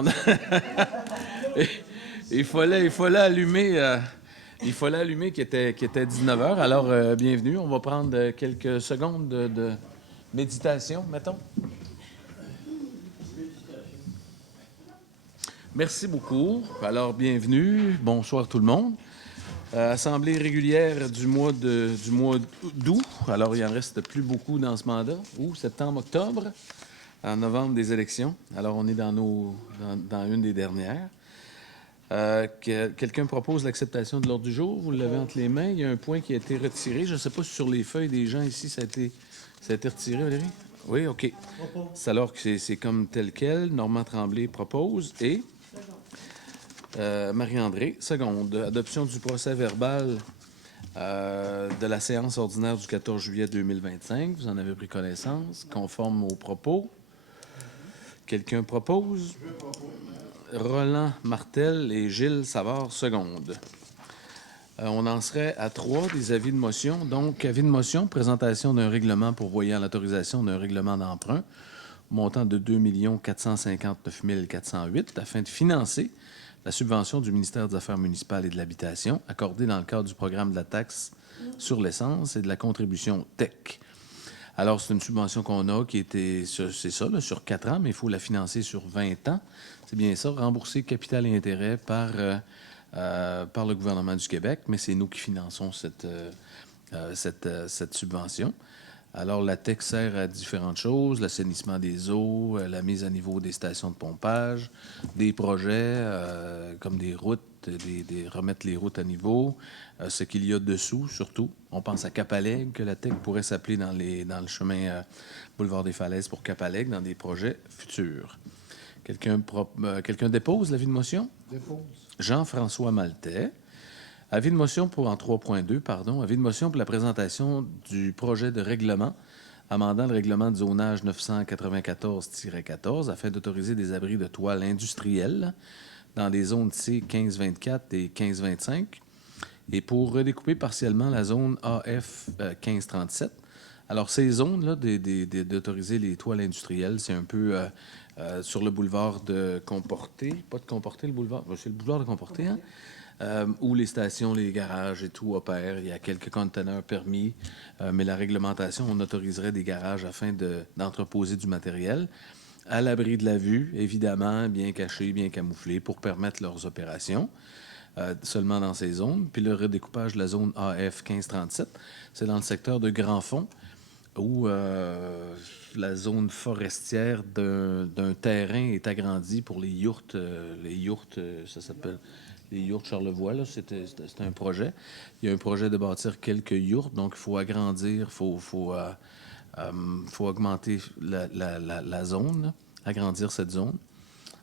On a- il fallait allumer, qu'il était 19 heures. Alors, bienvenue. On va prendre quelques secondes de méditation, mettons. Merci beaucoup. Alors, bienvenue. Bonsoir tout le monde. Assemblée régulière du mois d'août. Alors, il en reste plus beaucoup dans ce mandat. Août, septembre, octobre. En novembre, des élections. Alors, on est dans une des dernières. Quelqu'un propose l'acceptation de l'ordre du jour. Vous l'avez entre les mains. Il y a un point qui a été retiré. Je ne sais pas si sur les feuilles des gens ici, ça a été retiré, Valérie? Oui, OK. C'est alors que c'est comme tel quel. Normand Tremblay propose et Marie-André, seconde. Adoption du procès-verbal de la séance ordinaire du 14 juillet 2025. Vous en avez pris connaissance. Conforme aux propos. Quelqu'un propose? Roland Martel et Gilles Savard, seconde. On en serait à 3 des avis de motion. Donc, avis de motion, présentation d'un règlement pourvoyant l'autorisation d'un règlement d'emprunt montant de 2 459 408 afin de financer la subvention du ministère des Affaires municipales et de l'Habitation accordée dans le cadre du programme de la taxe sur l'essence et de la contribution TEC. Alors, c'est une subvention qu'on a qui était, c'est ça, là, sur 4 ans, mais il faut la financer sur 20 ans. C'est bien ça, rembourser capital et intérêt par le gouvernement du Québec, mais c'est nous qui finançons cette subvention. Alors, la TEC sert à différentes choses, l'assainissement des eaux, la mise à niveau des stations de pompage, des projets comme des routes, remettre les routes à niveau, ce qu'il y a dessous surtout. On pense à Cap-Alègue, que la TEC pourrait s'appeler dans le chemin Boulevard des Falaises pour Cap-Alègue, dans des projets futurs. Quelqu'un dépose l'avis de motion? Dépose. Jean-François Maltais. Avis de motion en 3.2, pardon. Avis de motion pour la présentation du projet de règlement amendant le règlement de zonage 994-14 afin d'autoriser des abris de toile industriels dans des zones C 1524 et 1525 et pour redécouper partiellement la zone AF 1537. Alors, ces zones-là d'autoriser les toiles industrielles, c'est un peu sur le boulevard de Comporté. Pas de Comporté, le boulevard. C'est le boulevard de Comporté, hein? Où les stations, les garages et tout opèrent. Il y a quelques conteneurs permis, mais la réglementation, on autoriserait des garages afin d'entreposer du matériel à l'abri de la vue, évidemment, bien caché, bien camouflé, pour permettre leurs opérations. Seulement dans ces zones. Puis le redécoupage de la zone AF 1537, c'est dans le secteur de Grand Fond, où la zone forestière d'un terrain est agrandie pour les yourtes. Ça s'appelle les yourtes Charlevoix. Là, c'était un projet. Il y a un projet de bâtir quelques yourtes, donc il faut agrandir, il faut augmenter la zone, là, agrandir cette zone.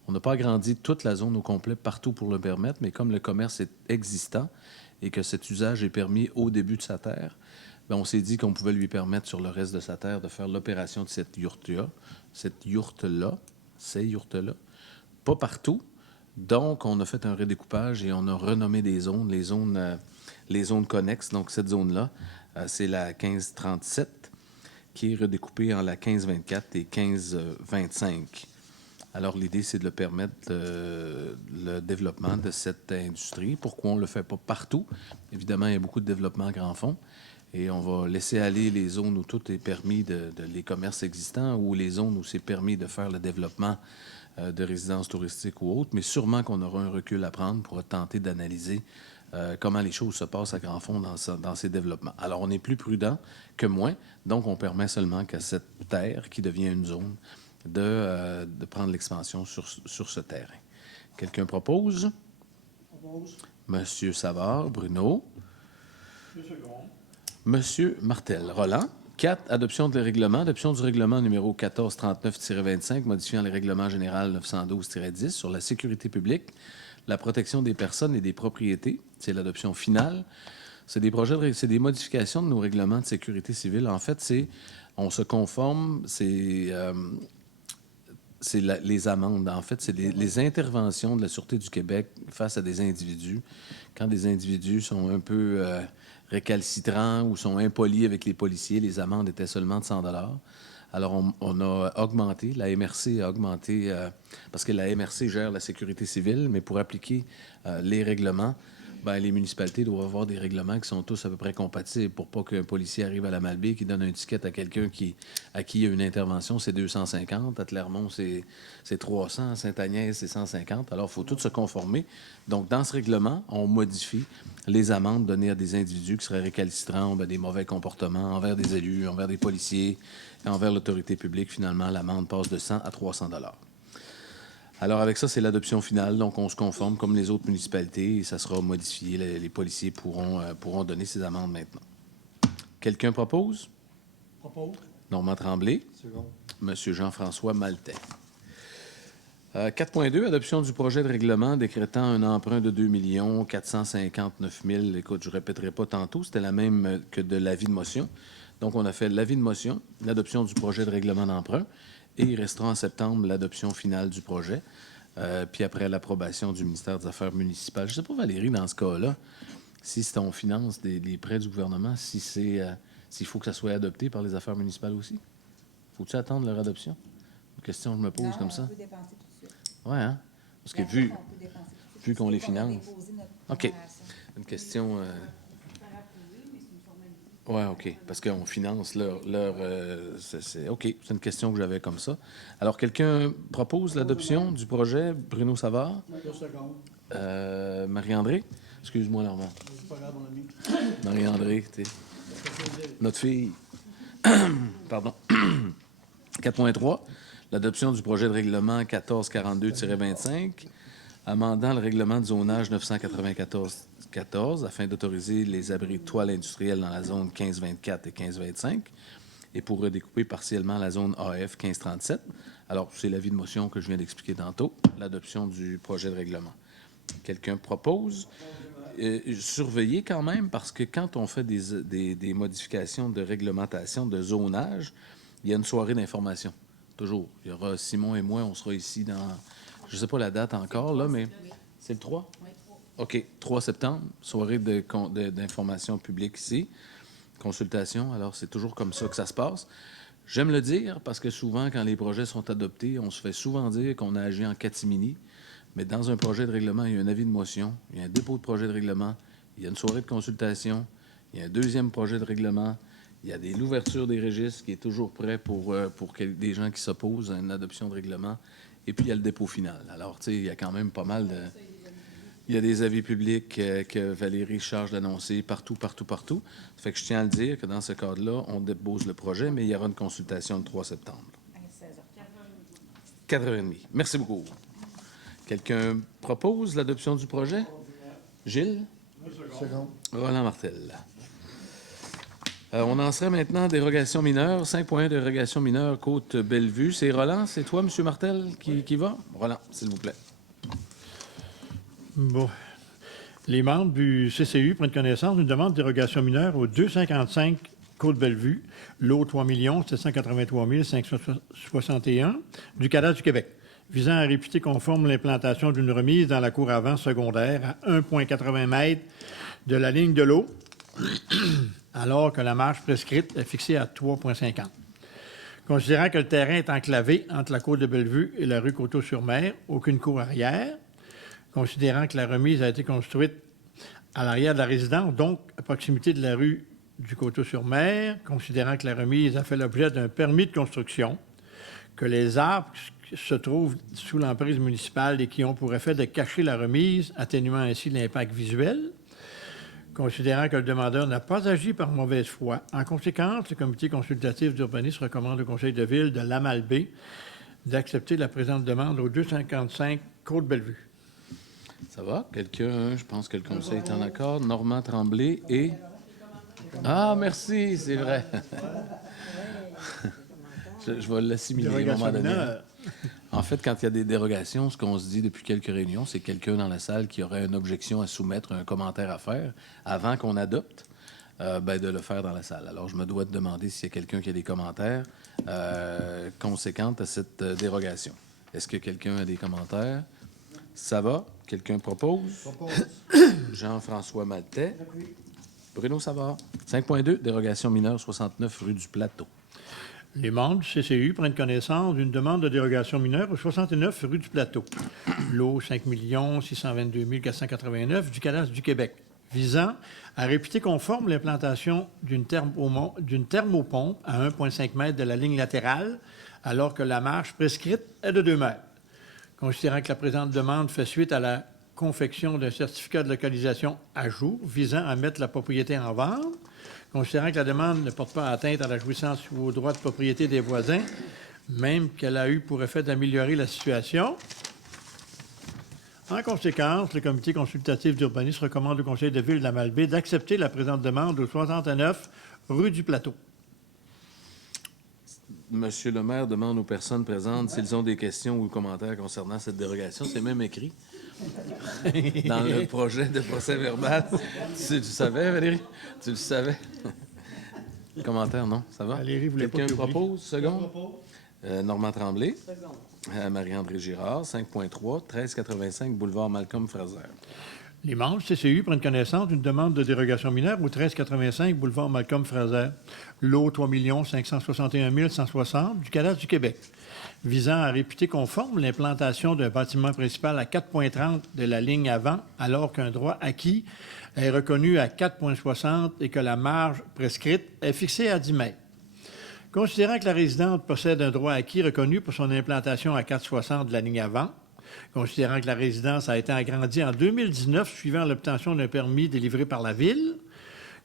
On n'a pas agrandi toute la zone au complet partout pour le permettre, mais comme le commerce est existant et que cet usage est permis au début de sa terre, bien, on s'est dit qu'on pouvait lui permettre sur le reste de sa terre de faire l'opération de cette yourte-là, ces yourtes-là, pas partout. Donc, on a fait un redécoupage et on a renommé des zones, les zones connexes. Donc, cette zone-là, c'est la 1537 qui est redécoupée en la 1524 et 1525. Alors, l'idée, c'est de le permettre le développement de cette industrie. Pourquoi on ne le fait pas partout? Évidemment, il y a beaucoup de développement à grand fond. Et on va laisser aller les zones où tout est permis les commerces existants ou les zones où c'est permis de faire le développement de résidences touristiques ou autres. Mais sûrement qu'on aura un recul à prendre pour tenter d'analyser comment les choses se passent à grand fond dans ces développements. Alors, on est plus prudent que moins. Donc, on permet seulement qu'à cette terre qui devient une zone, de prendre l'expansion sur ce terrain. Quelqu'un propose? Propose. Monsieur Savard, Bruno. Monsieur Second. Monsieur Martel. Roland. 4. Adoption du règlement numéro 1439-25, modifiant le règlement général 912-10 sur la sécurité publique, la protection des personnes et des propriétés. C'est l'adoption finale. C'est des modifications de nos règlements de sécurité civile. En fait, on se conforme, les amendes. En fait, c'est les interventions de la Sûreté du Québec face à des individus. Quand des individus sont un peu récalcitrants ou sont impolis avec les policiers, les amendes étaient seulement de 100 $. Alors, on a augmenté, la MRC a augmenté, parce que la MRC gère la sécurité civile, mais pour appliquer les règlements, ben, les municipalités doivent avoir des règlements qui sont tous à peu près compatibles pour pas qu'un policier arrive à la Malbaie qui donne un ticket à quelqu'un à qui il y a une intervention, c'est 250. À Clermont, c'est 300. À Sainte-Agnès, c'est 150. Alors, il faut tout se conformer. Donc, dans ce règlement, on modifie les amendes données à des individus qui seraient récalcitrants, ben, des mauvais comportements envers des élus, envers des policiers, et envers l'autorité publique. Finalement, l'amende passe de 100 à 300 $. Alors, avec ça, c'est l'adoption finale. Donc, on se conforme comme les autres municipalités et ça sera modifié. Les policiers pourront donner ces amendes maintenant. Quelqu'un propose? Propose. Normand Tremblay. Second. Monsieur Jean-François Maltais. 4.2, adoption du projet de règlement décrétant un emprunt de 2 459 000. Écoute, je ne répéterai pas tantôt, c'était la même que de l'avis de motion. Donc, on a fait l'avis de motion, l'adoption du projet de règlement d'emprunt, et il restera en septembre l'adoption finale du projet, puis après l'approbation du ministère des Affaires municipales. Je ne sais pas, Valérie, dans ce cas-là, si on finance les prêts du gouvernement, s'il faut que ça soit adopté par les Affaires municipales aussi. Faut-tu attendre leur adoption? Une question que je me pose comme ça. On peut dépenser tout de suite. Oui, hein? Parce que La vu somme, on peut dépenser tout de suite. vu qu'on les C'est qu'on a finance. déposé notre OK. déclaration. Une question. Oui, OK. Parce qu'on finance OK. C'est une question que j'avais comme ça. Alors, quelqu'un propose l'adoption du projet? Bruno Savard? Deux secondes. Marie-André? Excuse-moi, Normand. C'est pas grave, mon ami. Marie-André, tu sais. Notre fille. Pardon. 4.3. L'adoption du projet de règlement 1442-25, amendant le règlement de zonage 994-14 afin d'autoriser les abris de toiles industrielles dans la zone 1524 et 1525 et pour redécouper partiellement la zone AF 1537. Alors, c'est l'avis de motion que je viens d'expliquer tantôt, l'adoption du projet de règlement. Quelqu'un propose? Surveiller quand même, parce que quand on fait des modifications de réglementation, de zonage, il y a une soirée d'information. Toujours. Il y aura Simon et moi, on sera ici dans... Je ne sais pas la date encore, là, mais... C'est le 3? Oui. OK. 3 septembre, soirée d'information publique ici. Consultation. Alors, c'est toujours comme ça que ça se passe. J'aime le dire parce que souvent, quand les projets sont adoptés, on se fait souvent dire qu'on a agi en catimini. Mais dans un projet de règlement, il y a un avis de motion, il y a un dépôt de projet de règlement, il y a une soirée de consultation, il y a un deuxième projet de règlement, il y a l'ouverture des registres qui est toujours prêt pour des gens qui s'opposent à une adoption de règlement. Et puis, il y a le dépôt final. Alors, tu sais, il y a quand même pas mal de... Il y a des avis publics que Valérie charge d'annoncer partout. Ça fait que je tiens à le dire que dans ce cadre-là, on dépose le projet, mais il y aura une consultation le 3 septembre. À 16h. 4h30. Merci beaucoup. Quelqu'un propose l'adoption du projet? Gilles? Second. Roland Martel. On en serait maintenant à dérogation mineure. 5.1 dérogation mineure Côte-Bellevue. C'est Roland, c'est toi, M. Martel, qui va? Roland, s'il vous plaît. Bon. Les membres du CCU prennent connaissance d'une demande de dérogation mineure au 255 Côte-Bellevue, lot 3 783 561 du cadastre du Québec, visant à réputer conforme l'implantation d'une remise dans la cour avant secondaire à 1,80 m de la ligne de l'eau, alors que la marge prescrite est fixée à 3,50. Considérant que le terrain est enclavé entre la cour de Bellevue et la rue Coteau-sur-Mer, aucune cour arrière, considérant que la remise a été construite à l'arrière de la résidence, donc à proximité de la rue du Coteau-sur-Mer, considérant que la remise a fait l'objet d'un permis de construction, que les arbres se trouvent sous l'emprise municipale et qui ont pour effet de cacher la remise, atténuant ainsi l'impact visuel, considérant que le demandeur n'a pas agi par mauvaise foi. En conséquence, le comité consultatif d'urbanisme recommande au conseil de ville de Lamalbaie d'accepter la présente demande au 255 Côte-Bellevue. Ça va? Quelqu'un, je pense que le conseil est en accord. Normand Tremblay et... Ah, merci, c'est vrai. Je vais l'assimiler à un moment donné. En fait, quand il y a des dérogations, ce qu'on se dit depuis quelques réunions, c'est quelqu'un dans la salle qui aurait une objection à soumettre, un commentaire à faire, avant qu'on adopte, de le faire dans la salle. Alors, je me dois de demander s'il y a quelqu'un qui a des commentaires conséquents à cette dérogation. Est-ce que quelqu'un a des commentaires? Ça va? Quelqu'un propose? Jean-François Maltais. Bruno Savard. 5.2, dérogation mineure 69 rue du Plateau. Les membres du CCU prennent connaissance d'une demande de dérogation mineure au 69 rue du Plateau, lot 5 622 489 du cadastre du Québec, visant à réputer conforme l'implantation d'une thermopompe à 1,5 m de la ligne latérale, alors que la marge prescrite est de 2 mètres. Considérant que la présente demande fait suite à la confection d'un certificat de localisation à jour visant à mettre la propriété en vente, considérant que la demande ne porte pas atteinte à la jouissance ou aux droits de propriété des voisins, même qu'elle a eu pour effet d'améliorer la situation. En conséquence, le comité consultatif d'urbanisme recommande au conseil de ville de la Malbaie d'accepter la présente demande au 69 rue du Plateau. Monsieur le maire demande aux personnes présentes s'ils ont des questions ou commentaires concernant cette dérogation. C'est même écrit dans le projet de procès-verbal. Tu le savais, Valérie? Tu le savais? Commentaire, non? Ça va? Valérie voulait pas Quelqu'un que propose? Second? Propos. Normand Tremblay. Marie-André Girard, 5.3, 1385 boulevard Malcolm-Fraser. Les membres du CCU prennent connaissance d'une demande de dérogation mineure au 1385 boulevard Malcolm-Fraser, lot 3 561 160 du cadastre du Québec, visant à réputer conforme l'implantation d'un bâtiment principal à 4,30 de la ligne avant, alors qu'un droit acquis est reconnu à 4,60 et que la marge prescrite est fixée à 10 mètres. Considérant que la résidente possède un droit acquis reconnu pour son implantation à 4,60 de la ligne avant, considérant que la résidence a été agrandie en 2019 suivant l'obtention d'un permis délivré par la Ville,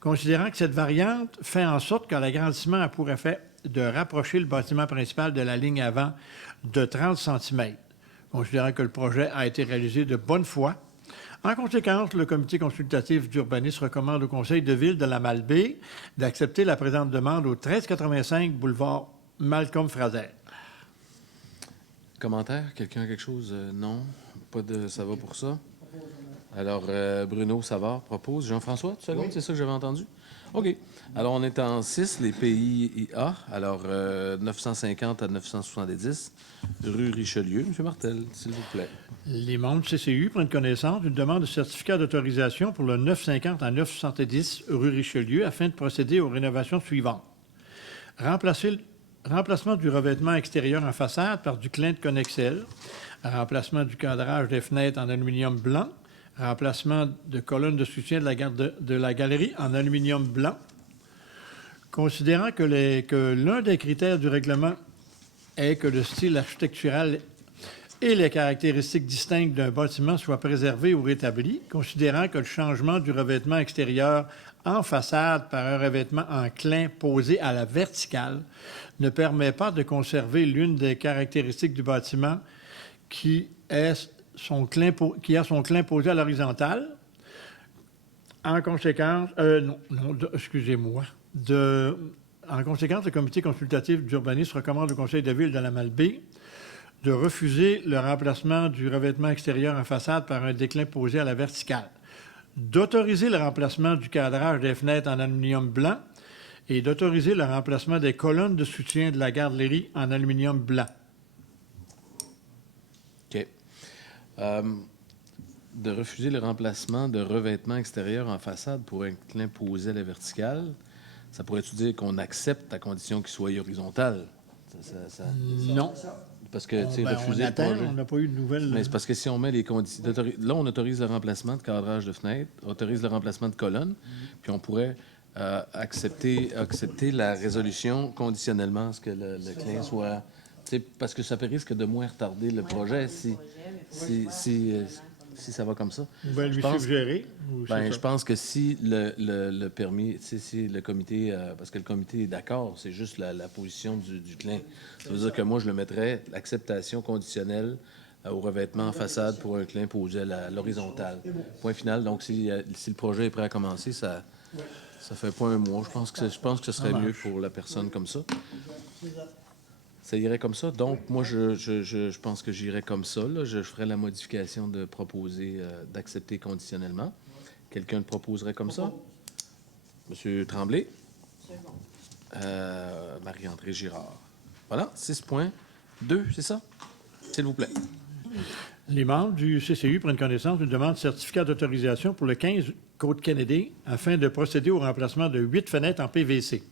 considérant que cette variante fait en sorte que l'agrandissement a pour effet de rapprocher le bâtiment principal de la ligne avant de 30 cm, considérant que le projet a été réalisé de bonne foi. En conséquence, le comité consultatif d'urbanisme recommande au conseil de ville de la Malbaie d'accepter la présente demande au 1385 boulevard Malcolm-Fraser. Commentaire? Quelqu'un a quelque chose? Non? Pas de... Ça va pour ça? Alors, Bruno Savard propose. Jean-François, tu secondes? C'est ça que j'avais entendu? OK. Alors, on est en 6, les PIA. Alors, 950 à 970, rue Richelieu. M. Martel, s'il vous plaît. Les membres du CCU prennent connaissance d'une demande de certificat d'autorisation pour le 950 à 970 rue Richelieu afin de procéder aux rénovations suivantes. Remplacement du revêtement extérieur en façade par du clin de Connexel, remplacement du cadrage des fenêtres en aluminium blanc, remplacement de colonnes de soutien de la galerie en aluminium blanc. Considérant que l'un des critères du règlement est que le style architectural et les caractéristiques distinctes d'un bâtiment soient préservées ou rétablies, considérant que le changement du revêtement extérieur en façade par un revêtement en clin posé à la verticale ne permet pas de conserver l'une des caractéristiques du bâtiment qui a son clin posé à l'horizontale. En conséquence, en conséquence, le comité consultatif d'urbanisme recommande au conseil de ville de la Malbaie de refuser le remplacement du revêtement extérieur en façade par un déclin posé à la verticale, d'autoriser le remplacement du cadrage des fenêtres en aluminium blanc et d'autoriser le remplacement des colonnes de soutien de la garderie en aluminium blanc. OK. De refuser le remplacement de revêtement extérieur en façade pour un clin posé à la verticale, ça pourrait-tu dire qu'on accepte à condition qu'il soit horizontal? Non. Parce que, tu sais, On refuser le attend, projet... on n'a pas eu de nouvelles. Mais c'est parce que si on met les conditions... Là, on autorise le remplacement de cadrage de fenêtre, autorise le remplacement de colonnes, puis on pourrait accepter la résolution conditionnellement à ce que le clin soit... Parce que ça peut risque de moins retarder le projet si ça va comme ça. Vous pouvez lui suggérer? Je pense que si le permis, si le comité, parce que le comité est d'accord, c'est juste la position du clin. Ça veut dire que moi, je le mettrais, l'acceptation conditionnelle au revêtement en façade pour un clin posé à l'horizontale. Point final. Donc, si le projet est prêt à commencer, ça fait pas un mois. Je pense que ce serait mieux pour la personne comme ça. Ça irait comme ça. Donc, moi, je pense que j'irais comme ça. Là. Je ferais la modification de proposer, d'accepter conditionnellement. Quelqu'un le proposerait comme ça? Monsieur Tremblay? Marie-André Girard. Voilà, 6.2, c'est ça? S'il vous plaît. Les membres du CCU prennent connaissance d'une demande de certificat d'autorisation pour le 15 Côte-Kennedy afin de procéder au remplacement de 8 fenêtres en PVC.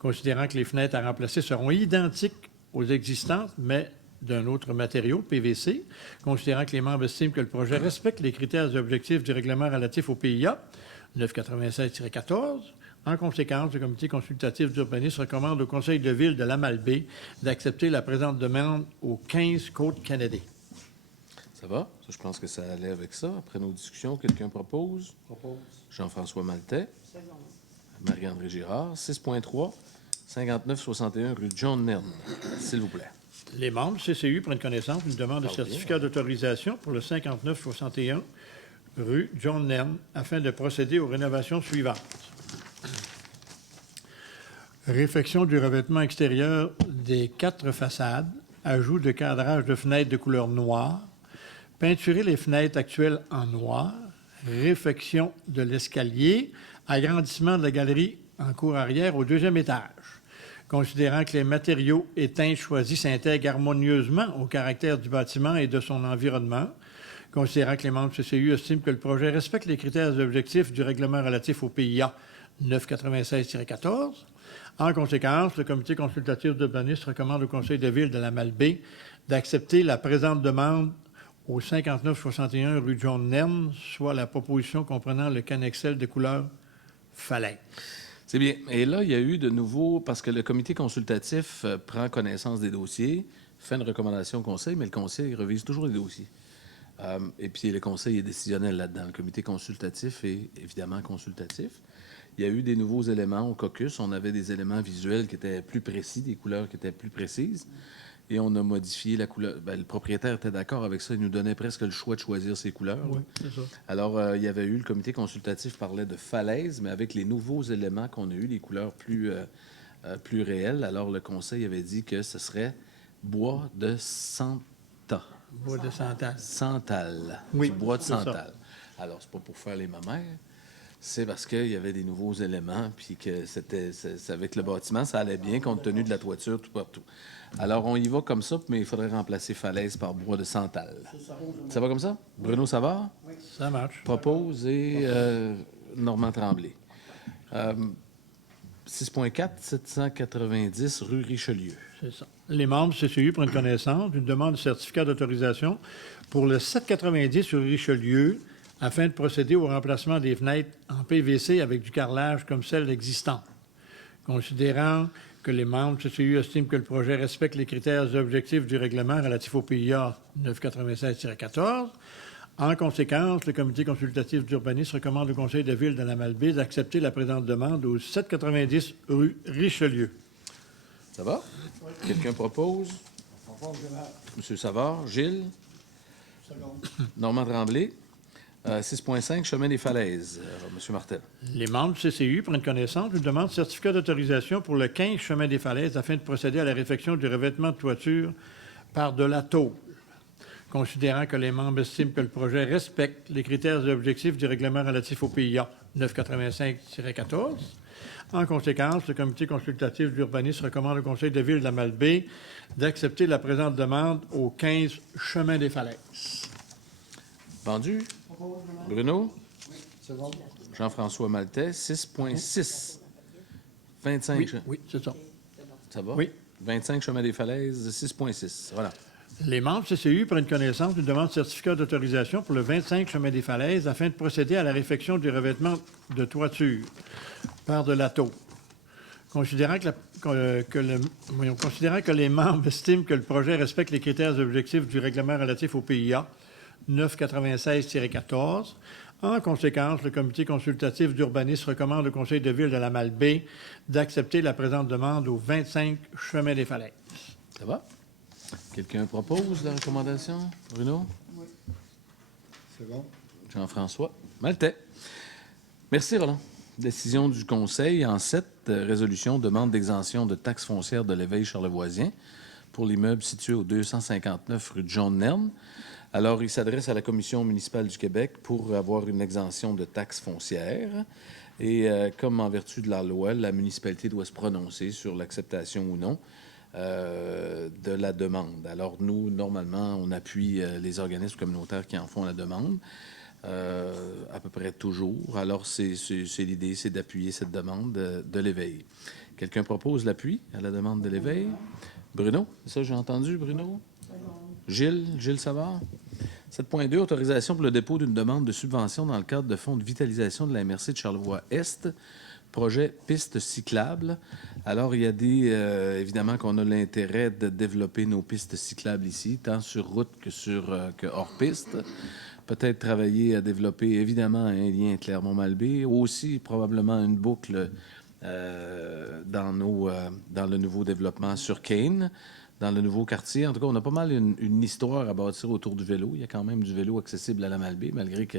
considérant que les fenêtres à remplacer seront identiques aux existantes, mais d'un autre matériau, PVC, considérant que les membres estiment que le projet respecte les critères et objectifs du règlement relatif au PIA 996-14. En conséquence, le comité consultatif d'urbanisme recommande au conseil de ville de Lamalbaie d'accepter la présente demande aux 15 Côte-Canada. Ça va? Ça, je pense que ça allait avec ça. Après nos discussions, quelqu'un propose? Propose. Jean-François Maltais. Seconde. Marie-André Girard. 6.3, 5961 rue John Nern. S'il vous plaît. Les membres du CCU prennent connaissance d'une demande de Ah oui, certificat d'autorisation pour le 5961 rue John Nern afin de procéder aux rénovations suivantes. Réfection du revêtement extérieur des 4 façades, ajout de cadrage de fenêtres de couleur noire, peinturer les fenêtres actuelles en noir, réfection de l'escalier, agrandissement de la galerie en cour arrière au 2e étage. Considérant que les matériaux et teintes choisis s'intègrent harmonieusement au caractère du bâtiment et de son environnement, considérant que les membres du CCU estiment que le projet respecte les critères et objectifs du règlement relatif au PIA 996-14, en conséquence, le comité consultatif d'urbanisme recommande au conseil de ville de Lamalbaie d'accepter la présente demande au 5961 rue John Nern, soit la proposition comprenant le cannexel de couleur falaise. C'est bien. Et là, il y a eu de nouveau, parce que le comité consultatif prend connaissance des dossiers, fait une recommandation au conseil, mais le conseil revise toujours les dossiers. Et puis, le conseil est décisionnel là-dedans. Le comité consultatif est évidemment consultatif. Il y a eu des nouveaux éléments au caucus. On avait des éléments visuels qui étaient plus précis, des couleurs qui étaient plus précises. Et on a modifié la couleur. Bien, le propriétaire était d'accord avec ça. Il nous donnait presque le choix de choisir ses couleurs. Oui, c'est ça. Alors, il y avait eu, le comité consultatif parlait de falaise, mais avec les nouveaux éléments qu'on a eus, les couleurs plus réelles. Alors, le conseil avait dit que ce serait bois de Santa. Bois de santal. Santal. Oui, Du bois de c'est ça. santal. Alors, c'est pas pour faire les mamères. C'est parce qu'il y avait des nouveaux éléments, puis que c'est avec le bâtiment, ça allait bien compte tenu de la toiture, tout partout. Alors, on y va comme ça, mais il faudrait remplacer falaise par bois de santal. Ça va comme ça? Bruno Savard Ça marche. propose et Normand Tremblay. 6.4, 790 rue Richelieu. C'est ça. Les membres du CCU prennent connaissance d'une demande de certificat d'autorisation pour le 790 sur Richelieu afin de procéder au remplacement des fenêtres en PVC avec du carrelage comme celles existantes. Considérant que les membres du CCU estiment que le projet respecte les critères et objectifs du règlement relatif au PIA 996-14, en conséquence, le comité consultatif d'urbanisme recommande au conseil de ville de Lamalbaie d'accepter la présente demande au 790 rue Richelieu. Ça va? Quelqu'un propose? Propose, Gérard. Monsieur Savard, Gilles, Seconde. Normand Tremblay. 6.5, chemin des Falaises. Monsieur Martel. Les membres du CCU prennent connaissance d'une demande de certificat d'autorisation pour le 15 chemin des Falaises afin de procéder à la réfection du revêtement de toiture par de la tôle. Considérant que les membres estiment que le projet respecte les critères et objectifs du règlement relatif au PIA 985-14, en conséquence, le comité consultatif d'urbanisme recommande au conseil de ville de Lamalbaie d'accepter la présente demande au 15 chemin des Falaises. Vendu? Propose, Gérard. Bruno? Seconde. Jean-François Maltais. 6.6. 25. Oui, c'est ça. Ça va? Oui. 25 chemin des Falaises, 6.6. Voilà. Les membres CCU prennent connaissance d'une demande de certificat d'autorisation pour le 25 chemin des Falaises afin de procéder à la réfection du revêtement de toiture par de la tôle. Considérant que les membres estiment que le projet respecte les critères et objectifs du règlement relatif au PIA 996-14, en conséquence, le comité consultatif d'urbanisme recommande au conseil de ville de Lamalbaie d'accepter la présente demande au 25 chemin des Falaises. Ça va? Quelqu'un propose la recommandation? Bruno? Seconde. Jean-François Maltais. Merci, Roland. Décision du Conseil en 7, résolution demande d'exemption de taxes foncières de l'éveil charlevoisien pour l'immeuble situé au 259 rue John Nern. Alors, il s'adresse à la Commission municipale du Québec pour avoir une exemption de taxes foncières. Et comme en vertu de la loi, la municipalité doit se prononcer sur l'acceptation ou non de la demande. Alors, nous, normalement, on appuie les organismes communautaires qui en font la demande. À peu près toujours. Alors, c'est l'idée, c'est d'appuyer cette demande de l'éveil. Quelqu'un propose l'appui à la demande de l'Éveil? Bruno, c'est ça j'ai entendu, Bruno? Gilles Savard? 7.2, autorisation pour le dépôt d'une demande de subvention dans le cadre de fonds de vitalisation de la MRC de Charlevoix-Est, projet piste cyclable. Alors, il y a évidemment qu'on a l'intérêt de développer nos pistes cyclables ici, tant sur route que hors piste. Peut-être travailler à développer, évidemment, un lien Clermont-Malbaie, aussi probablement une boucle dans le nouveau développement sur Kane, dans le nouveau quartier. En tout cas, on a pas mal une histoire à bâtir autour du vélo. Il y a quand même du vélo accessible à la Malbaie, malgré que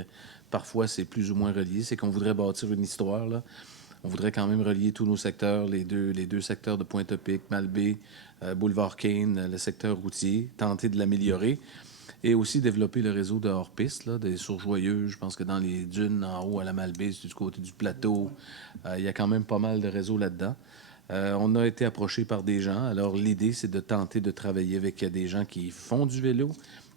parfois c'est plus ou moins relié. C'est qu'on voudrait bâtir une histoire, là. On voudrait quand même relier tous nos secteurs, les deux secteurs de Pointe-à-Pic, Malbaie, Boulevard Kane, le secteur routier, tenter de l'améliorer. Et aussi développer le réseau de hors-piste, là, des Sourjoyeux. Je pense que dans les dunes en haut à la Malbaie, c'est du côté du plateau. Il y a quand même pas mal de réseaux là-dedans. On a été approché par des gens. Alors, l'idée, c'est de tenter de travailler avec des gens qui font du vélo,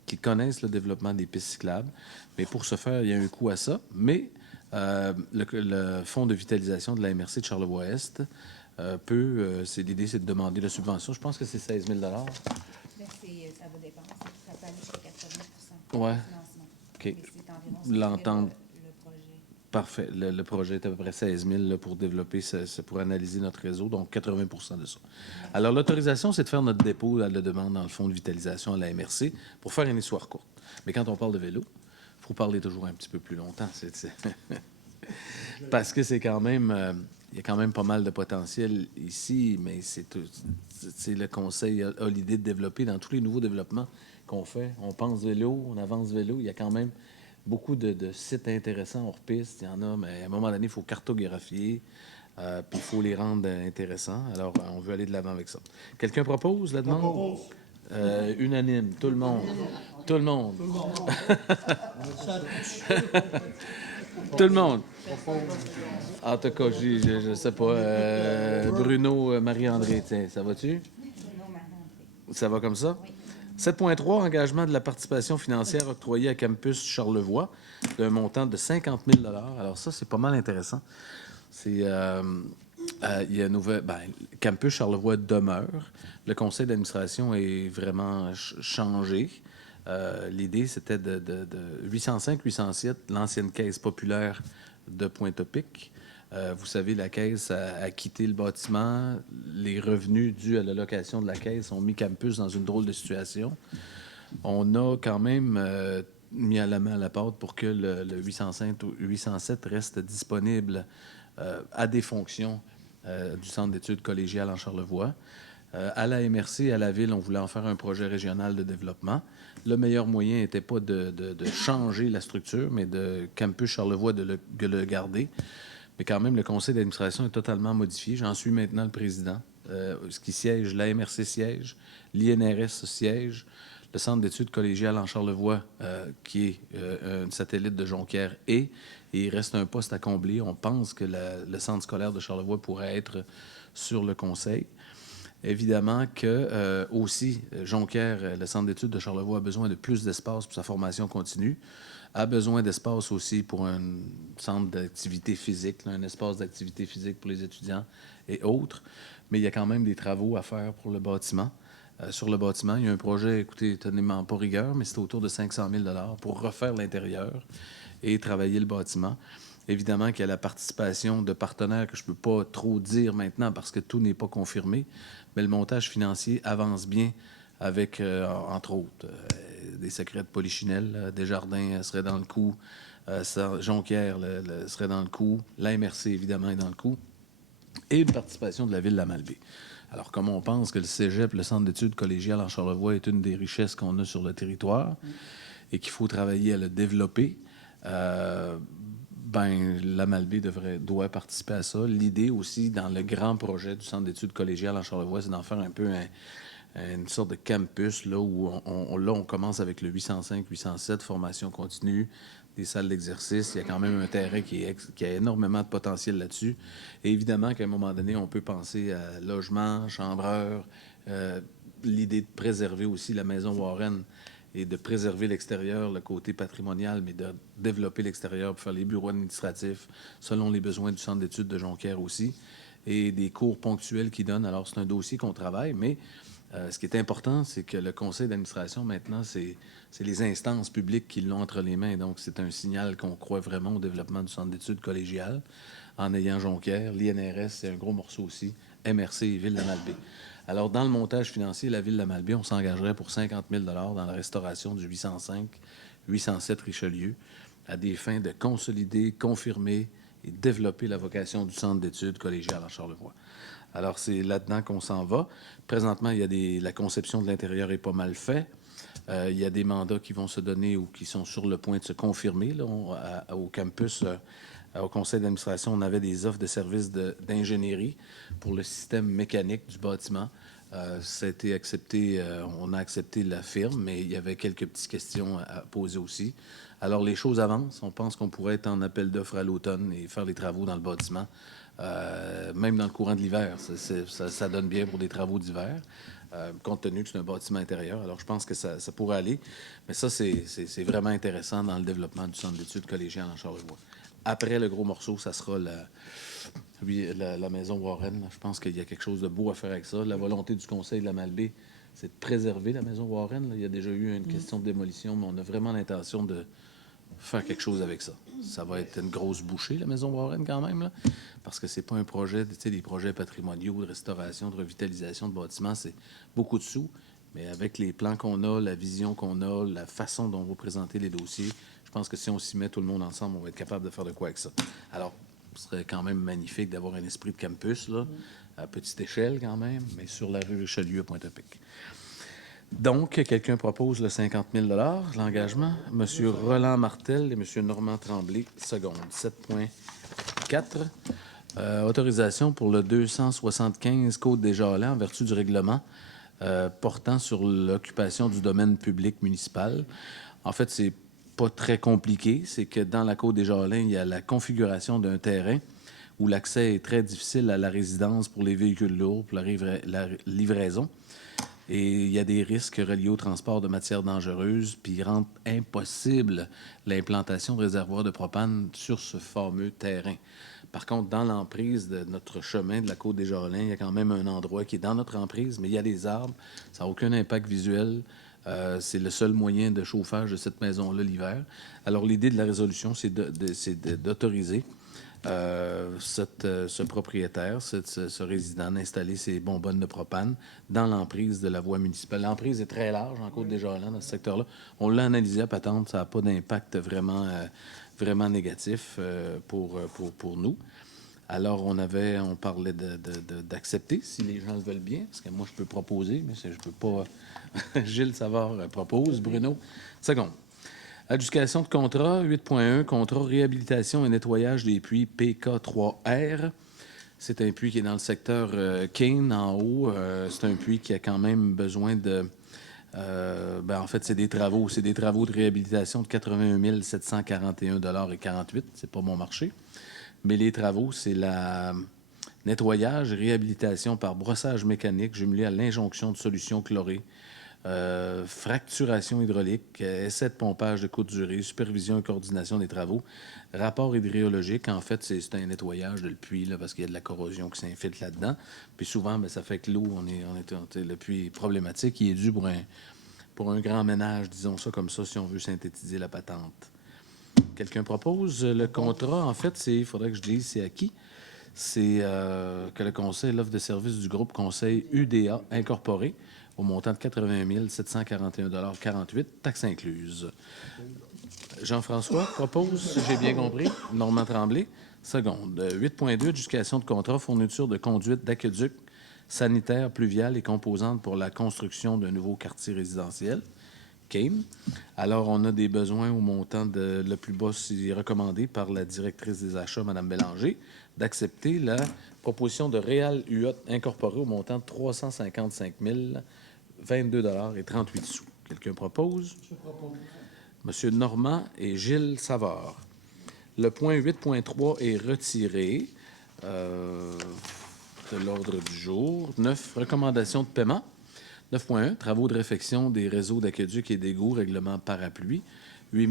qui connaissent le développement des pistes cyclables. Mais pour ce faire, il y a un coût à ça. Mais le fonds de vitalisation de la MRC de Charlevoix-Est l'idée, c'est de demander la subvention. Je pense que c'est 16 000 Ben, ça va dépendre. Ça peut aller jusqu'à 80 Ouais. du financement. OK. Mais c'est environ ce que L'entente. le projet. Parfait. Le projet est à peu près 16 000 là, pour développer, pour analyser notre réseau, donc 80 de ça. Alors, l'autorisation, c'est de faire notre dépôt à la demande dans le fonds de vitalisation à la MRC pour faire une histoire courte. Mais quand on parle de vélo, il faut parler toujours un petit peu plus longtemps. Parce que c'est quand même... il y a quand même pas mal de potentiel ici, mais le conseil a l'idée de développer dans tous les nouveaux développements qu'on fait. On pense vélo, on avance vélo. Il y a quand même beaucoup de sites intéressants hors piste. Il y en a, mais à un moment donné, il faut cartographier, puis il faut les rendre intéressants. Alors, on veut aller de l'avant avec ça. Quelqu'un propose la demande? Unanime, tout le monde. Tout le monde. Tout le monde. En tout cas, je ne sais pas. Bruno, Marie-André, tiens, ça va-tu? Bruno Marc-André. Ça va comme ça? Oui. 7.3, engagement de la participation financière octroyée à Campus Charlevoix d'un montant de 50 000 $. Alors ça, c'est pas mal intéressant. Il y a Campus Charlevoix demeure. Le conseil d'administration est vraiment changé. L'idée, c'était de 805-807, l'ancienne caisse populaire de Pointe-à-Pic. Vous savez, la caisse a quitté le bâtiment. Les revenus dus à la location de la caisse ont mis Campus dans une drôle de situation. On a quand même mis à la main à la pâte pour que le 805 ou 807 reste disponible à des fonctions du Centre d'études collégiales en Charlevoix. À la MRC, à la Ville, on voulait en faire un projet régional de développement. Le meilleur moyen n'était pas de changer la structure, mais de Campus Charlevoix de le garder. Mais quand même, le conseil d'administration est totalement modifié. J'en suis maintenant le président. Ce qui siège, la MRC siège, l'INRS siège, le Centre d'études collégiales en Charlevoix, qui est un satellite de Jonquière, et il reste un poste à combler. On pense que le centre scolaire de Charlevoix pourrait être sur le conseil. Évidemment que aussi, Jonquière, le centre d'études de Charlevoix, a besoin de plus d'espace pour sa formation continue, a besoin d'espace aussi pour un centre d'activité physique, là, un espace d'activité physique pour les étudiants et autres. Mais il y a quand même des travaux à faire pour le bâtiment. Sur le bâtiment, il y a un projet, écoutez, tenez-moi pas rigueur, mais c'est autour de 500 000 $ pour refaire l'intérieur et travailler le bâtiment. Évidemment qu'il y a la participation de partenaires que je ne peux pas trop dire maintenant parce que tout n'est pas confirmé, mais le montage financier avance bien avec, entre autres, des secrets de Polichinelle. Desjardins serait dans le coup, Jonquière serait dans le coup, la MRC, évidemment, est dans le coup, et une participation de la Ville de la Malbaie. Alors, comme on pense que le cégep, le centre d'études collégiales en Charlevoix, est une des richesses qu'on a sur le territoire et qu'il faut travailler à le développer, la Malbaie doit participer à ça. L'idée aussi, dans le grand projet du centre d'études collégiales en Charlevoix, c'est d'en faire un peu une sorte de campus là, où on commence avec le 805-807, formation continue, des salles d'exercice. Il y a quand même un terrain qui a énormément de potentiel là-dessus. Et évidemment qu'à un moment donné, on peut penser à logement, chambreur, l'idée de préserver aussi la maison Warren et de préserver l'extérieur, le côté patrimonial, mais de développer l'extérieur pour faire les bureaux administratifs selon les besoins du centre d'études de Jonquière aussi. et des cours ponctuels qu'ils donnent. Alors, c'est un dossier qu'on travaille, mais ce qui est important, c'est que le conseil d'administration, maintenant, c'est les instances publiques qui l'ont entre les mains. Donc, c'est un signal qu'on croit vraiment au développement du centre d'études collégial en ayant Jonquière. L'INRS, c'est un gros morceau aussi. MRC et Ville de Malbaie. Alors, dans le montage financier, la Ville de Malbaie, on s'engagerait pour 50 000 dans la restauration du 805-807 Richelieu à des fins de consolider, confirmer et développer la vocation du centre d'études collégial à Charlevoix. Alors, c'est là-dedans qu'on s'en va. Présentement, la conception de l'intérieur est pas mal faite. Il y a des mandats qui vont se donner ou qui sont sur le point de se confirmer. Là, au campus, au conseil d'administration, on avait des offres de services d'ingénierie pour le système mécanique du bâtiment. Ça a été accepté, on a accepté la firme, mais il y avait quelques petites questions à poser aussi. Alors, les choses avancent. On pense qu'on pourrait être en appel d'offres à l'automne et faire les travaux dans le bâtiment. Même dans le courant de l'hiver, ça donne bien pour des travaux d'hiver, compte tenu que c'est un bâtiment intérieur. Alors, je pense que ça pourrait aller. Mais ça, c'est vraiment intéressant dans le développement du centre d'études collégial en Charlevoix. Après le gros morceau, ça sera la maison Warren. Je pense qu'il y a quelque chose de beau à faire avec ça. La volonté du conseil de la Malbaie, c'est de préserver la maison Warren. Il y a déjà eu une question de démolition, mais on a vraiment l'intention de faire quelque chose avec ça. Ça va être une grosse bouchée, la maison Warren, quand même, là, parce que c'est pas un projet, tu sais, des projets patrimoniaux, de restauration, de revitalisation de bâtiments, c'est beaucoup de sous, mais avec les plans qu'on a, la vision qu'on a, la façon dont on va présenter les dossiers, je pense que si on s'y met tout le monde ensemble, on va être capable de faire de quoi avec ça. Alors, ce serait quand même magnifique d'avoir un esprit de campus, là, à petite échelle quand même, mais sur la rue Richelieu à Pointe-à-Pic. Donc, quelqu'un propose le 50 000 l'engagement. M. Roland Martel et M. Normand Tremblay, seconde. 7.4. Autorisation pour le 275 Côte-des-Jalais en vertu du règlement portant sur l'occupation du domaine public municipal. En fait, c'est pas très compliqué. C'est que dans la Côte-des-Jalais, il y a la configuration d'un terrain où l'accès est très difficile à la résidence pour les véhicules lourds, pour la livraison. Et il y a des risques reliés au transport de matières dangereuses, puis il rend impossible l'implantation de réservoirs de propane sur ce fameux terrain. Par contre, dans l'emprise de notre chemin de la Côte-des-Jalais, il y a quand même un endroit qui est dans notre emprise, mais il y a des arbres, ça n'a aucun impact visuel. C'est le seul moyen de chauffage de cette maison-là l'hiver. Alors, l'idée de la résolution, c'est d'autoriser ce propriétaire, ce résident, d'installer ses bonbonnes de propane dans l'emprise de la voie municipale. L'emprise est très large en Côte-des-Jalais, dans ce secteur-là. On l'a analysé à patente, ça n'a pas d'impact vraiment négatif pour nous. Alors, on parlait d'accepter, si les gens le veulent bien, parce que moi, je peux proposer, mais je ne peux pas... Gilles Savard propose, Bruno. Seconde. Adjudication de contrat, 8.1, contrat réhabilitation et nettoyage des puits PK3R. C'est un puits qui est dans le secteur Kane, en haut. C'est un puits qui a quand même besoin de... en fait, c'est des travaux. C'est des travaux de réhabilitation de 81 741,48 $. C'est pas mon marché. Mais les travaux, c'est la nettoyage, réhabilitation par brossage mécanique jumelé à l'injonction de solutions chlorées. Fracturation hydraulique, essai de pompage de courte durée, supervision et coordination des travaux. Rapport hydrologique, en fait, c'est un nettoyage de le puits, là, parce qu'il y a de la corrosion qui s'infiltre là-dedans. Puis souvent, ça fait que l'eau, le puits est problématique, il est dû pour un grand ménage, disons ça comme ça, si on veut synthétiser la patente. Quelqu'un propose le contrat, en fait, il faudrait que je dise c'est à qui? C'est que le conseil, l'offre de service du groupe conseil UDA incorporé, au montant de 80 741,48 $, taxes incluses. Jean-François propose, si j'ai bien compris. Normand Tremblay, seconde. 8.2, adjudication de contrat, fourniture de conduite d'aqueduc sanitaire, pluvial et composantes pour la construction d'un nouveau quartier résidentiel. Kane. Alors, on a des besoins au montant de le plus bas, c'est recommandé par la directrice des achats, Mme Bélanger, d'accepter la proposition de Réal UOT incorporée au montant de 355 022,38 $. Quelqu'un propose? Je propose. Monsieur Normand et Gilles Savard. Le point 8.3 est retiré de l'ordre du jour. 9, recommandations de paiement. 9.1, travaux de réfection des réseaux d'aqueduc et d'égouts, règlement parapluie. 8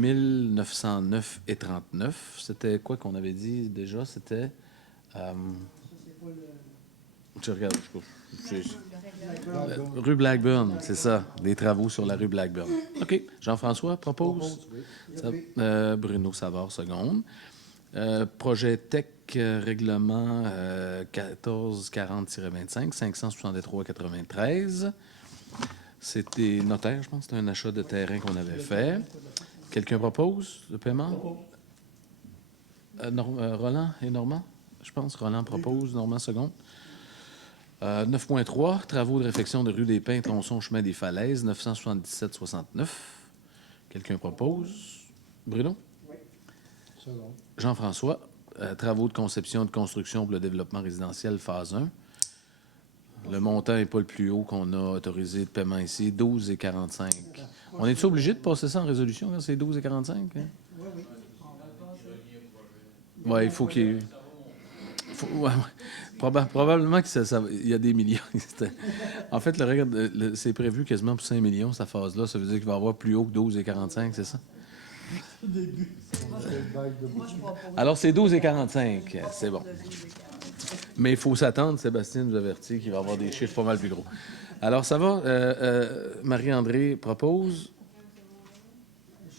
909,39 $. C'était quoi qu'on avait dit déjà? C'était... pas le... Tu regardes, c'est- Blackburn. rue Blackburn, c'est ça, des travaux sur la rue Blackburn. OK. Jean-François propose. Propose, oui. Bruno Savard, seconde. Projet Tech, règlement 1440-25, 563,93. C'était notaire, je pense. C'était un achat de terrain qu'on avait fait. Quelqu'un propose le paiement? Roland et Normand? Je pense. Roland propose, Normand seconde. 9.3, travaux de réfection de rue des Pins, tronçon chemin des Falaises, 977,69. Quelqu'un propose? Bruno? Second. Jean-François, travaux de conception et de construction pour le développement résidentiel, phase 1. Le montant n'est pas le plus haut qu'on a autorisé de paiement ici, 12,45. On est-tu obligé de passer ça en résolution quand c'est 12,45? Hein? Oui, oui. Oui, il faut qu'il... Probablement que il y a des millions. En fait, c'est prévu quasiment pour 5 millions, cette phase-là. Ça veut dire qu'il va y avoir plus haut que 12,45, c'est ça? Au début. C'est une bague de bout. Alors, c'est 12,45. C'est bon. Mais il faut s'attendre, Sébastien nous avertit qu'il va y avoir des chiffres pas mal plus gros. Alors, ça va. Marie-André propose.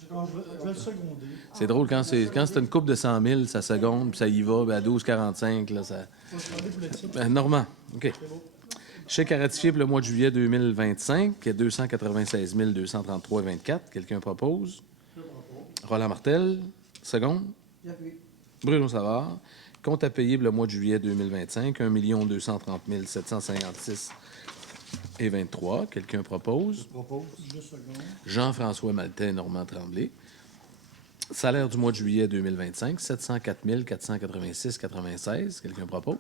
Je vais le seconder. C'est drôle, quand c'est une coupe de 100 000, ça seconde, puis ça y va, ben à 12,45, là, ça... Faut se demander pour le titre. Normand, OK. C'est beau. Chèque à ratifier pour le mois de juillet 2025, 296 233,24. Quelqu'un propose? Roland Martel, seconde. J'appuie. Bruno Savard. Compte à payer pour le mois de juillet 2025, 1 230 756 et 23. Quelqu'un propose? Propose. Je second. Jean-François Maltais, Normand Tremblay. Salaire du mois de juillet 2025, 704 486,96. Quelqu'un propose?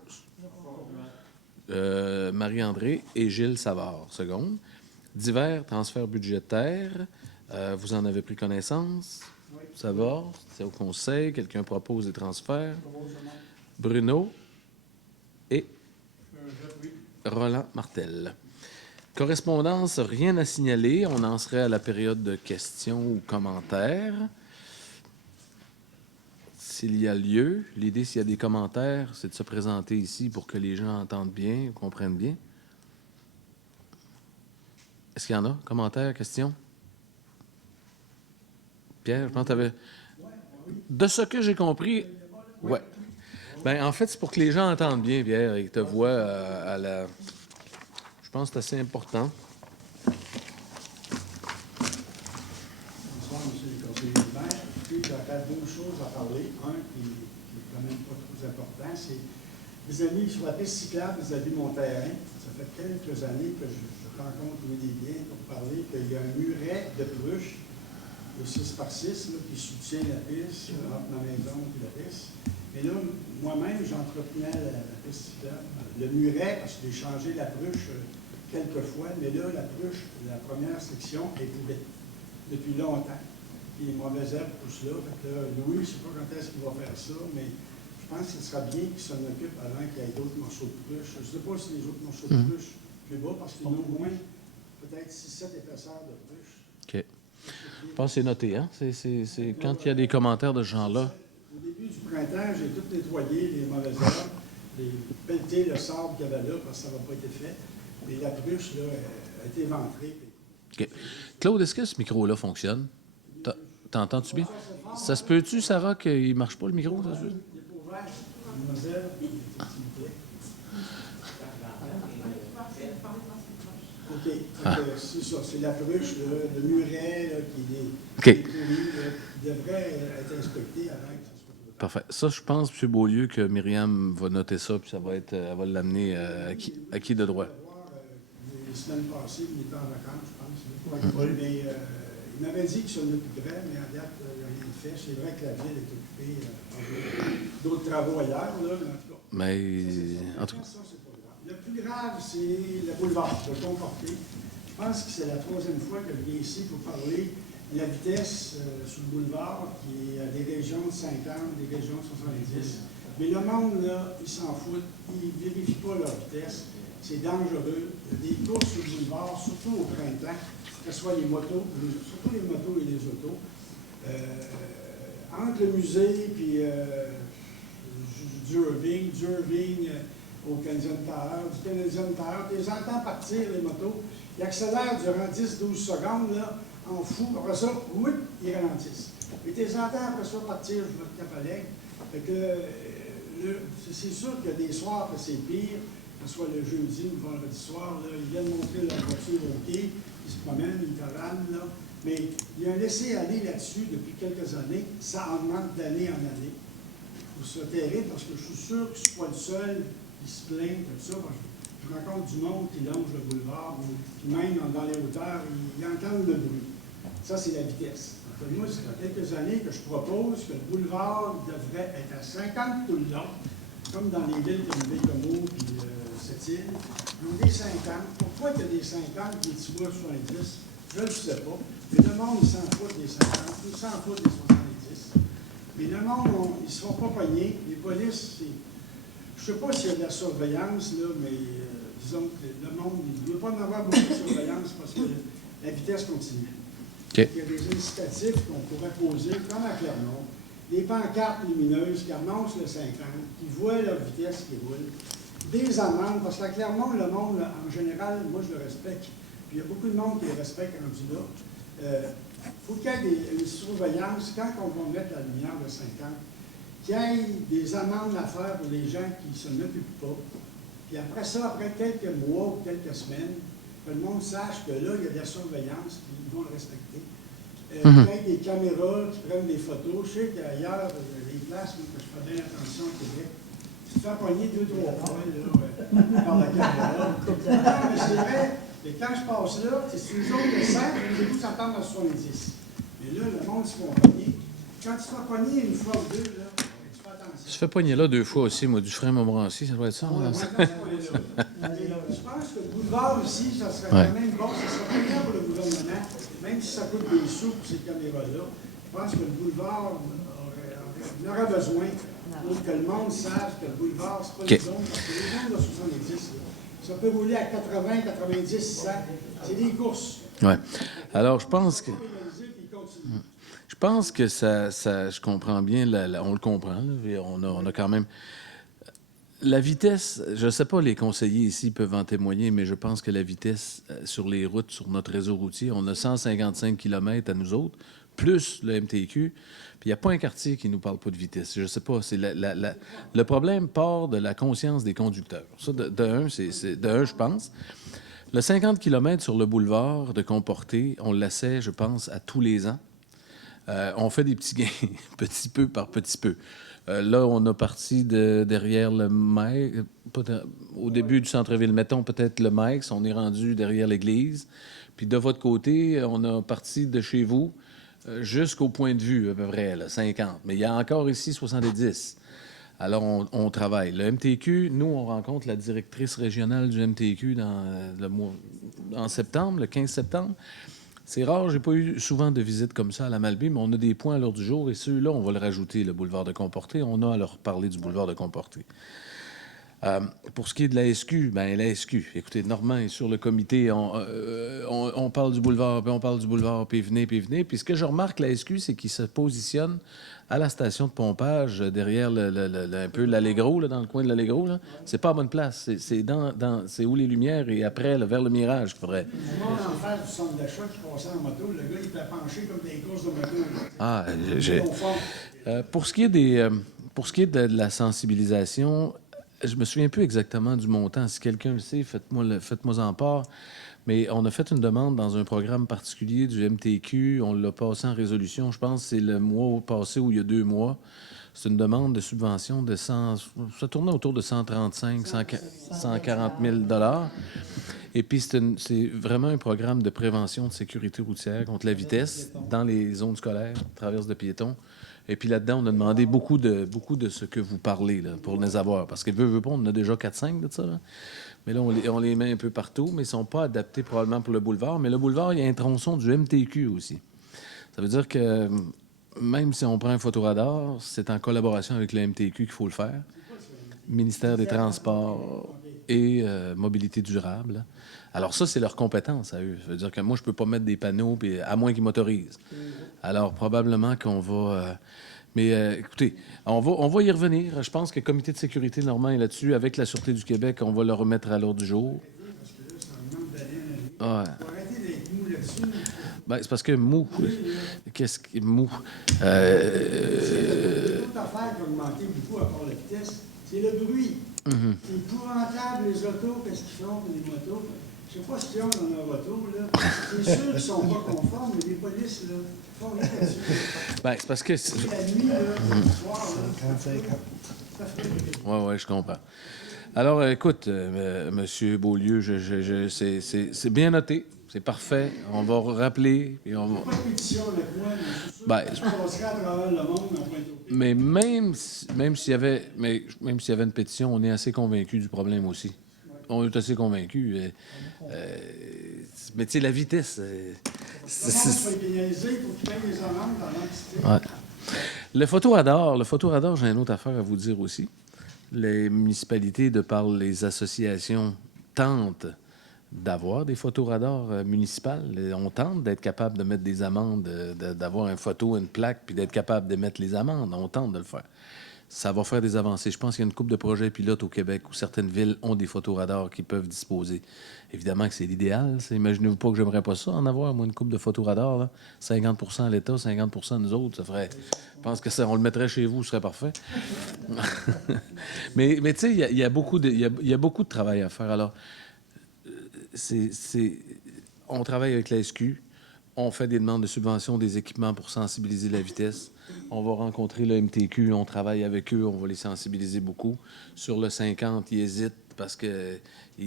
Marie-André et Gilles Savard, seconde. Divers transferts budgétaires. Vous en avez pris connaissance? Oui. Ça va? C'est au conseil. Quelqu'un propose des transferts? Propose de même. Bruno et J'appuie. Roland Martel. Correspondance, rien à signaler. On en serait à la période de questions ou commentaires. S'il y a lieu, l'idée, s'il y a des commentaires, c'est de se présenter ici pour que les gens entendent bien, comprennent bien. Est-ce qu'il y en a? Commentaires, questions? Pierre, je pense que tu avais... De ce que j'ai compris, ouais. Ben, en fait, c'est pour que les gens entendent bien, Pierre, et te voient à la... Je pense que c'est assez important. Bonsoir, M. le conseiller du maire. Puis, j'aurais deux choses à parler. Un qui est quand même pas trop important, c'est mes amis sur la piste cyclable vis-à-vis de mon terrain. Ça fait quelques années que je rencontre des biens pour parler qu'il y a un muret de bruche de 6 par 6 là, qui soutient la piste entre ma maison et la piste. Mais là, moi-même, j'entretenais la piste cyclable. Le muret, parce que j'ai changé la bruche quelques fois, mais là, la bruche, la première section est pourrie depuis longtemps. Puis les mauvaises herbes poussent là. Fait que là, Louis, je ne sais pas quand est-ce qu'il va faire ça, mais je pense que ce sera bien qu'il s'en occupe avant qu'il y ait d'autres morceaux de bruche. Je ne sais pas si les autres morceaux de bruche plus bas, parce qu'il y en a au moins peut-être 6-7 épaisseurs de bruche. OK. Je pense que c'est noté, hein? C'est quand il y a des commentaires de ce genre-là. Au début du printemps, j'ai tout nettoyé, les mauvaises herbes, les pelleté le sable qu'il y avait là, parce que ça n'avait pas été fait. Et la bruche, là, a été éventrée. OK. Claude, est-ce que ce micro-là fonctionne? T'entends-tu bien? Ça se peut-tu, Sarah, qu'il ne marche pas, le micro? Ça se peut? Il est pas ouvert, mademoiselle, s'il vous plaît. OK. C'est ça, c'est la bruche, le muret là, qui est pourri, qui devrait être inspecté avant que ça soit. Parfait. Ça, je pense, M. Beaulieu, que Myriam va noter ça, puis ça va être, elle va l'amener à qui de droit? Les semaines passées, il était en vacances, je pense. Mais il m'avait dit qu'il s'en occuperait, mais à date, il n'a rien fait. C'est vrai que la ville est occupée par d'autres travaux ailleurs, là, mais en tout cas. Mais, en tout cas, Ça, c'est pas grave. Le plus grave, c'est le boulevard, le Conforté. Je pense que c'est la troisième fois que je viens ici pour parler de la vitesse sur le boulevard, qui est à des régions de 50, des régions de 70. Mais le monde, là, ils s'en foutent. Ils ne vérifient pas leur vitesse. C'est dangereux. Il y a des courses sur le boulevard, surtout au printemps, que ce soit les motos, surtout les motos et les autos. Entre le musée et du Irving, au Canadian Tower, du Canadian Tower, tu les entends partir, les motos, ils accélèrent durant 10-12 secondes, là, en fou, après ça, oui, ils ralentissent. Et tu les entends après ça partir, je vais te capaler. Fait que, c'est sûr qu'il y a des soirs que c'est pire, que ce soit le jeudi ou le vendredi soir, là, ils viennent montrer leur voiture au quai, ils se promènent, ils cavalent, là. Mais il y a un laisser-aller là-dessus depuis quelques années, ça augmente d'année en année. Je trouve ça terrible parce que je suis sûr que je ne suis pas le seul qui se plaint de ça. Je rencontre du monde qui longe le boulevard, ou qui même dans les hauteurs, ils entendent le bruit. Ça, c'est la vitesse. Donc, moi, ça fait quelques années que je propose que le boulevard devrait être à 50 tout le long, comme dans les villes comme Bécomo et Sept-Îles. Ils ont des 50. Pourquoi il y a des 50 et des petits bouts 70? Je ne le sais pas. Mais le monde, il s'en fout des 50, il s'en fout des 70. Mais le monde, ils ne se font pas pogner. Les polices, je ne sais pas s'il y a de la surveillance, là, mais disons que le monde, il ne doit pas en avoir beaucoup de surveillance parce que la vitesse continue. Okay. Il y a des incitatifs qu'on pourrait poser, comme à Clermont, des pancartes lumineuses qui annoncent le 50, qui voient leur vitesse qui roule, des amendes, parce qu'à Clermont, le monde, en général, moi, je le respecte. Puis il y a beaucoup de monde qui le respecte rendu là. Il faut qu'il y ait une surveillance, quand on va mettre la lumière de 50, qu'il y ait des amendes à faire pour les gens qui ne se n'occupent pas. Puis après ça, après quelques mois ou quelques semaines, que le monde sache que là, il y a de la surveillance, puis ils vont le respecter. Qu'il y ait des caméras qui prennent des photos. Je sais qu'ailleurs, il y a des places où je fais bien attention au Québec. Tu te fais pogner 2-3 fois là, par la caméra. Non, mais c'est vrai. Et quand je passe là, c'est une zone de 5, j'ai vu s'entendre à 70. Mais là, le monde se fait pogner. Quand tu te fais pogner une fois ou deux, là, tu fais attention. Je fais pogner là 2 fois aussi, moi, du frein Montmorency, ça doit être ça. Ouais, Hein? je pense que le boulevard aussi, ça serait quand même bon, ça serait bien pour le gouvernement, même si ça coûte des sous pour ces caméras-là. Je pense que le boulevard aurait besoin pour que le monde sache que le boulevard, c'est pas une zone, parce que les zones de 70, là, ça peut rouler à 80, 90, 100. C'est des courses. Oui. Alors, je pense que... Je pense que ça je comprends bien, on le comprend, là, on a quand même... La vitesse, je ne sais pas, les conseillers ici peuvent en témoigner, mais je pense que la vitesse sur les routes, sur notre réseau routier, on a 155 km à nous autres, plus le MTQ, puis il n'y a pas un quartier qui ne nous parle pas de vitesse. Je ne sais pas, c'est le problème part de la conscience des conducteurs. Ça, de un, je pense. Le 50 km sur le boulevard de Comporté, on l'essaie, je pense, à tous les ans. On fait des petits gains, petit peu par petit peu. Là, on a parti derrière le Meix, au début du centre-ville, mettons peut-être le Meix, on est rendu derrière l'église. Puis de votre côté, on a parti de chez vous jusqu'au point de vue, à peu près, là, 50. Mais il y a encore ici 70. Alors, on travaille. Le MTQ, nous, on rencontre la directrice régionale du MTQ en septembre, le 15 septembre. C'est rare, j'ai pas eu souvent de visites comme ça à la Malbaie, mais on a des points à l'ordre du jour et ceux-là, on va le rajouter, le boulevard de Comporté. On a à leur parler du boulevard de Comporté. Pour ce qui est de la SQ, bien, la SQ, écoutez, Normand est sur le comité, on parle du boulevard, puis on parle du boulevard, puis venez. Puis ce que je remarque, la SQ, c'est qu'il se positionne à la station de pompage, derrière un peu l'Allegro, là, dans le coin de l'Allegro. Là. C'est pas à bonne place. C'est où les lumières et après, là, vers le Mirage qu'il faudrait. Le monde en face du centre d'achat qui passait en moto, le gars, il était penché comme des courses de moto. Ah, pour ce qui est de la sensibilisation, je me souviens plus exactement du montant. Si quelqu'un le sait, faites-moi en part. Mais on a fait une demande dans un programme particulier du MTQ. On l'a passé en résolution. Je pense que c'est le mois passé ou il y a 2 mois. C'est une demande de subvention de 100... Ça tournait autour de 135, 140 000 $. Et puis, c'est vraiment un programme de prévention de sécurité routière contre la vitesse dans les zones scolaires, traverse de piétons. Et puis là-dedans, on a demandé beaucoup de ce que vous parlez là, pour les avoir. Parce que veut pas, on en a déjà 4-5 de ça. Là. Mais là, on les met un peu partout, mais ils ne sont pas adaptés probablement pour le boulevard. Mais le boulevard, il y a un tronçon du MTQ aussi. Ça veut dire que même si on prend un photoradar, c'est en collaboration avec le MTQ qu'il faut le faire. Ministère des Transports et Mobilité durable. Alors ça, c'est leur compétence à eux. Ça veut dire que moi, je ne peux pas mettre des panneaux, à moins qu'ils m'autorisent. Alors probablement qu'on va... Mais écoutez, on va y revenir. Je pense que le comité de sécurité normand est là-dessus. Avec la Sûreté du Québec, on va le remettre à l'ordre du jour. Parce que là, c'est un nombre d'années. Ouais. Faut arrêter d'être mou là-dessus. Ben, c'est parce que mou. Qu'est-ce qui est mou? C'est l'autre affaire qui a augmenté beaucoup à part la vitesse, c'est le bruit. C'est épouvantable, les autos, qu'est-ce qu'ils font, les motos. Je ne sais pas ce qu'ils ont dans leur auto, là. C'est sûr qu'ils ne sont pas conformes, mais les polices, là, font rien là-dessus. Ben, c'est parce que... La nuit, là, le soir, là, ça fait. Oui, je comprends. Alors, écoute, Monsieur Beaulieu, c'est bien noté. C'est parfait. On va rappeler. Et on va... Pas de pétition avec moi, mais je suis sûr Ben, que ça passerait à travers le monde en pointe au pied. Mais même s'il y avait une pétition, on est assez convaincus du problème aussi. On est assez convaincus. Mais tu sais, la vitesse... Le monde se fait pénaliser, il faut qu'il paye les amendes dans l'entité. Ouais. Le photoradar, j'ai une autre affaire à vous dire aussi. Les municipalités, de par les associations, tentent d'avoir des photoradars municipales. On tente d'être capable de mettre des amendes, d'avoir une photo, une plaque, puis d'être capable de mettre les amendes. On tente de le faire. Ça va faire des avancées. Je pense qu'il y a une couple de projets pilotes au Québec où certaines villes ont des photoradars qui peuvent disposer. Évidemment que c'est l'idéal. Imaginez-vous pas que j'aimerais pas ça, en avoir, moi, une couple de photoradars. Là. 50 à l'État, 50 nous autres. Ça ferait... Je pense que ça, on le mettrait chez vous, ce serait parfait. mais tu sais, il y a beaucoup de travail à faire. Alors, on travaille avec la SQ. On fait des demandes de subvention des équipements pour sensibiliser la vitesse. On va rencontrer le MTQ, on travaille avec eux, on va les sensibiliser beaucoup. Sur le 50, ils hésitent parce qu'ils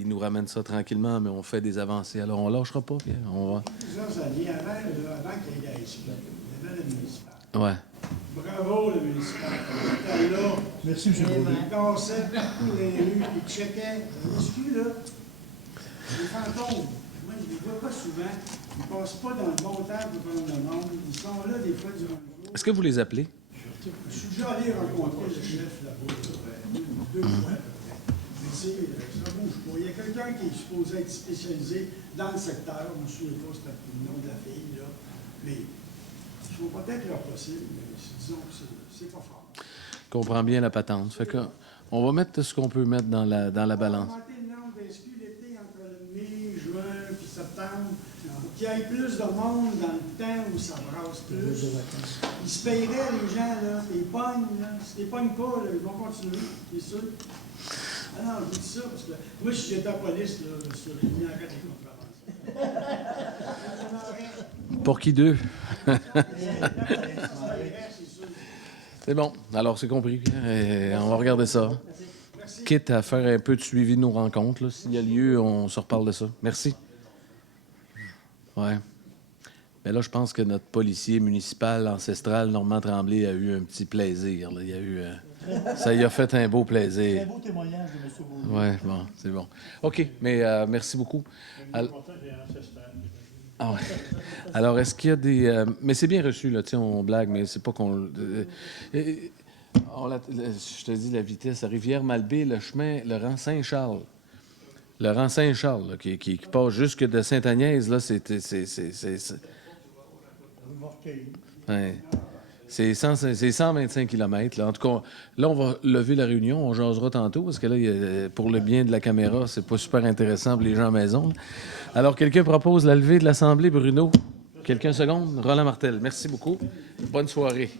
nous ramènent ça tranquillement, mais on fait des avancées. Alors, on lâchera pas. Pierre. On va... Plusieurs années avant qu'il y ait la SQ, il y avait le municipal. Ouais. Bravo, le municipal. Il était là. Merci, M. Beaulieu. Il passait partout dans les rues, il checkait. Le SQ, là, les fantômes. Moi, je ne les vois pas souvent. Ils ne passent pas dans le bon temps pour prendre le monde. Ils sont là des fois durant le jour. Est-ce que vous les appelez? Je suis déjà allé rencontrer le chef là-bas, deux fois à peu près. Mais c'est, ça bouge pas. Il y a quelqu'un qui est supposé être spécialisé dans le secteur. Je ne me souviens pas c'était le nom de la fille, là. Mais il faut peut-être leur possible, mais disons que c'est pas fort. Je comprends bien la patente. Fait que, on va mettre ce qu'on peut mettre dans la balance. On va augmenter le nombre d'SQ l'été entre le mai, juin puis septembre. Pour qu'il y ait plus de monde dans le temps où ça brasse plus. Ils se paieraient, les gens, là. Ils pognent, là. Si ils pognent pas, là, ils vont continuer, c'est sûr. Ah non, je dis ça parce que moi, si j'étais à la police, là, je serais mis en arrêt des contraventions. Pour qui deux? Ça paieraient, c'est sûr. C'est bon. Alors, c'est compris. On va regarder ça. Quitte à faire un peu de suivi de nos rencontres. Là. S'il y a lieu, on se reparle de ça. Merci. Ouais. Mais là, je pense que notre policier municipal ancestral, Normand Tremblay, a eu un petit plaisir. Là. Il a eu, ça y a fait un beau plaisir. Très beau témoignage de M. Beaulieu. Oui, bon, c'est bon. OK, mais merci beaucoup. Ah ouais. Alors, est-ce qu'il y a des... mais c'est bien reçu, là, tu sais, on blague, mais c'est pas qu'on... je te dis, la vitesse, à Rivière-Malbaie, le chemin, le rang Saint-Charles. Le rang Saint-Charles, là, qui passe jusque de Sainte-Agnès, là, c'est ouais. C'est 125 km. Là. En tout cas, là, on va lever la réunion. On jasera tantôt parce que là, pour le bien de la caméra, c'est pas super intéressant pour les gens à la maison. Là. Alors, quelqu'un propose la levée de l'Assemblée, Bruno? Quelqu'un seconde? Roland Martel. Merci beaucoup. Bonne soirée.